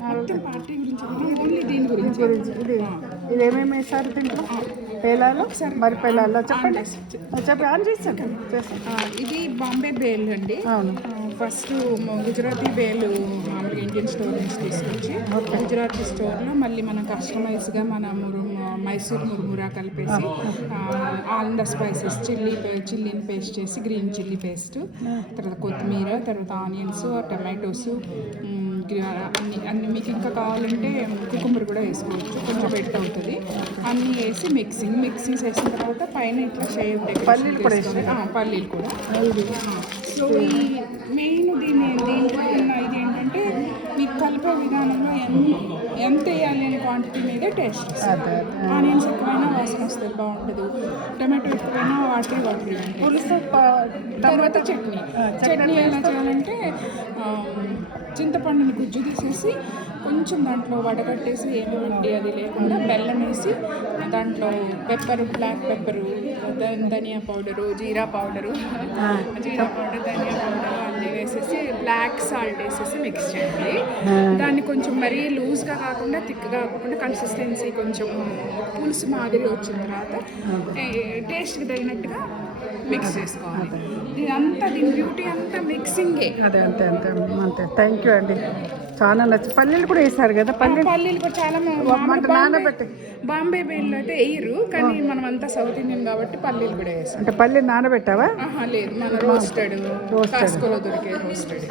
మొత్తం పార్టీ గురించి ఓన్లీ దీని గురించి ఇది ఏమేమి వేస్తారు దీంట్లో? పేలాలు, మరి పేలాలు చెప్పండి. చెప్పి ఆన్ చేస్తాను. ఇది బాంబే బేల్ అండి. అవును. ఫస్ట్ గుజరాతీ బేలు మామూలుగా ఇండియన్ స్టోర్ నుంచి తీసుకొచ్చి గుజరాతీ స్టోర్లో మళ్ళీ మనం కస్టమైజ్గా మన మైసూర్ మురుమురా కలిపేసి ఆల్ స్పైసెస్ చిల్లీని పేస్ట్ చేసి గ్రీన్ చిల్లీ పేస్ట్, తర్వాత కొత్తిమీర, తర్వాత ఆనియన్స్, టమాటోస్, అన్ని మీకు ఇంకా కావాలంటే కుకుంబర్ కూడా వేసుకోవచ్చు, కొంచెం బెట్ అవుతుంది. అన్నీ వేసి మిక్సింగ్ చేసిన తర్వాత పైన ఇట్లా షేవ్ పల్లీలు కూడా వేసుకోవాలి. పల్లీలు కూడా. సో ఈ మెయిన్ దీంట్లో ఉన్న ఇది ఏంటంటే మీకు కలిపే విధానంలో ఎంత వేయాలి అనే క్వాంటిటీ మీదే టేస్ట్. ఆనియన్స్ ఎక్కువైనా వాసన వస్తుంది, బాగుంటుంది. టమాటో ఎక్కువైనా వాటరీ పులుసు. తర్వాత చట్నీ ఎలా చేయాలంటే చింతపండుని గుజ్జు తీసేసి కొంచెం దాంట్లో వడగట్టేసి ఏమి అది లేకుండా బెల్లం వేసి దాంట్లో బ్లాక్ పెప్పరు, ధనియా పౌడరు, జీరా పౌడరు, ధనియా పౌడర్ అన్నీ వేసేసి బ్లాక్ సాల్ట్ వేసేసి మిక్స్ చేయాలి. దాన్ని కొంచెం మరీ లూజ్గా కాకుండా థిక్గా కాకుండా కన్సిస్టెన్సీ కొంచెం పులుసు మాదిరి వచ్చిన తర్వాత టేస్ట్కి తగినట్టుగా మిక్స్ చేసుకోవాలి. ఇదంతా దీని బ్యూటీ అంతా మిక్సింగే. అదే అంతే అంతే అంతే. థ్యాంక్ యూ అండి, చాలా నచ్చి. పల్లీలు కూడా వేస్తారు కదా? పల్లీలు కూడా చాలా నానబెట్టి. బాంబే బేల్లో అయితే వేయరు, కానీ మనం అంతా సౌత్ ఇండియన్ కాబట్టి పల్లీలు కూడా వేస్తాం. అంటే పల్లీలు నానబెట్టావా? లేదు, మన రోస్టెడ్ కాస్కోలో దొరికే రోస్టెడ్.